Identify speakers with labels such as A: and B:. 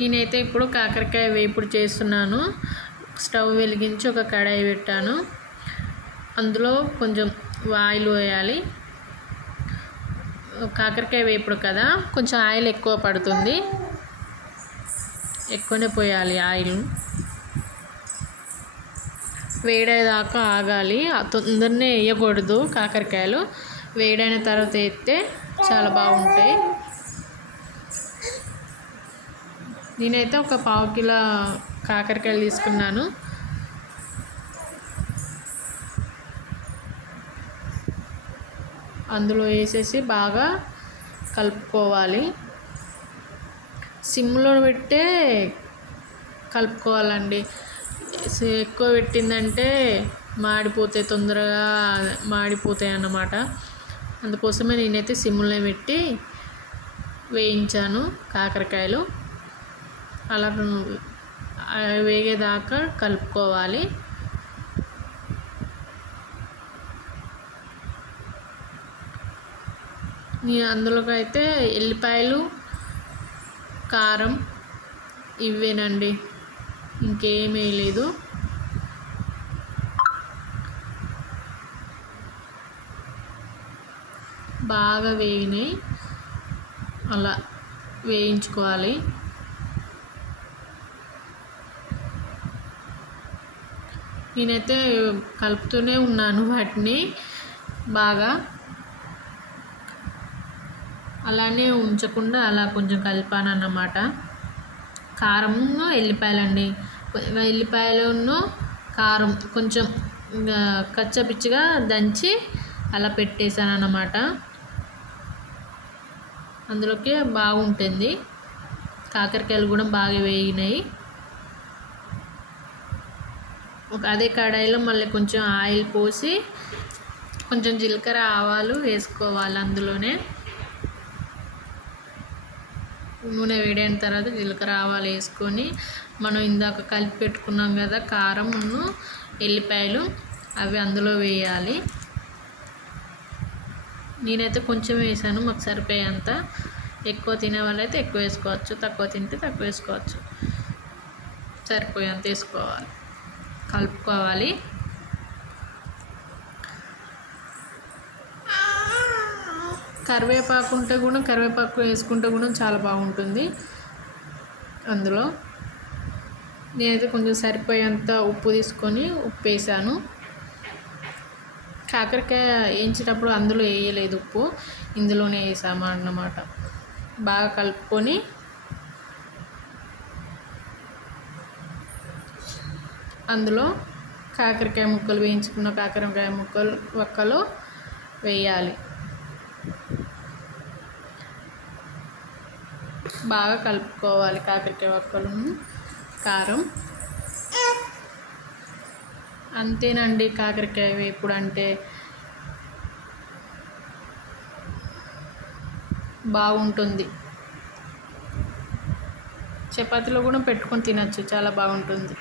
A: నేనైతే ఇప్పుడు కాకరకాయ వేపుడు చేస్తున్నాను. స్టవ్ వెలిగించి ఒక కడాయి పెట్టాను. అందులో కొంచెం ఆయిల్ వేయాలి. కాకరకాయ వేపుడు కదా కొంచెం ఆయిల్ ఎక్కువ పడుతుంది. ఎక్కువనే పోయాలి ఆయిల్. వేడేదాకా ఆగాలి. తొందరనే వేయకూడదు కాకరకాయలు. వేడైన తర్వాత వేస్తే చాలా బాగుంటాయి. నేనైతే ఒక పావు కిలో కాకరకాయలు తీసుకున్నాను. అందులో వేసేసి బాగా కలుపుకోవాలి. సిమ్లో పెట్టే కలుపుకోవాలండి. ఎక్కువ పెట్టిందంటే మాడిపోతాయి తొందరగా మాడిపోతాయి అన్నమాట. అందుకోసమే నేనైతే సిమ్లో పెట్టి వేయించాను కాకరకాయలు. కలర్ వేగేదాకా కలుపుకోవాలి. నేను అందులోకి ఎల్లిపాయలు కారం ఇవేనండి ఇంకేం వేయలేదు బాగా వేగినాయి. అలా వేయించుకోవాలి. నేనైతే కలుపుతూనే ఉన్నాను వాటిని బాగా. అలానే ఉంచకుండా అలా కొంచెం కలిపాను అన్నమాట కారమును ఎల్లిపాయలండి. ఎల్లిపాయలను కారం కొంచెం కచ్చపిచ్చిగా దంచి అలా పెట్టేశాను అన్నమాట అందులోకి బాగుంటుంది. కాకరకాయలు కూడా బాగా వేగినాయి. ఒక అదే కడాయిలో మళ్ళీ కొంచెం ఆయిల్ పోసి కొంచెం జీలకర్ర ఆవాలు వేసుకోవాలి అందులోనే. నూనె వేడైన తర్వాత జీలకర్ర ఆవాలు వేసుకొని మనం ఇందాక కలిపి పెట్టుకున్నాం కదా కారమును ఎల్లిపాయలు అవి అందులో వేయాలి. నేనైతే కొంచెం వేసాను మాకు సరిపోయేంత. ఎక్కువ తినే వాళ్ళైతే ఎక్కువ వేసుకోవచ్చు తక్కువ తింటే తక్కువ వేసుకోవచ్చు. సరిపోయేంత వేసుకోవాలి. కలుపుకోవాలి. కరివేపాకు ఉంటే కూడా కరివేపాకు వేసుకుంటే కూడా చాలా బాగుంటుంది. అందులో నేనైతే కొంచెం సరిపోయేంత ఉప్పు తీసుకొని ఉప్పు వేసాను కాకరకాయ వేయించేటప్పుడు అందులో వేయలేదు ఉప్పు. ఇందులోనే వేసాము అన్నమాట బాగా కలుపుకొని అందులో కాకరకాయ ముక్కలు వేయించుకున్న కాకరకాయ ముక్కలు ఒక్కలు వేయాలి. బాగా కలుపుకోవాలి కాకరకాయ ఒక్కలను. కారం. అంతేనండి కాకరకాయ వేపుడు అంటే. బాగుంటుంది. చపాతీలో కూడా పెట్టుకొని తినచ్చు చాలా బాగుంటుంది.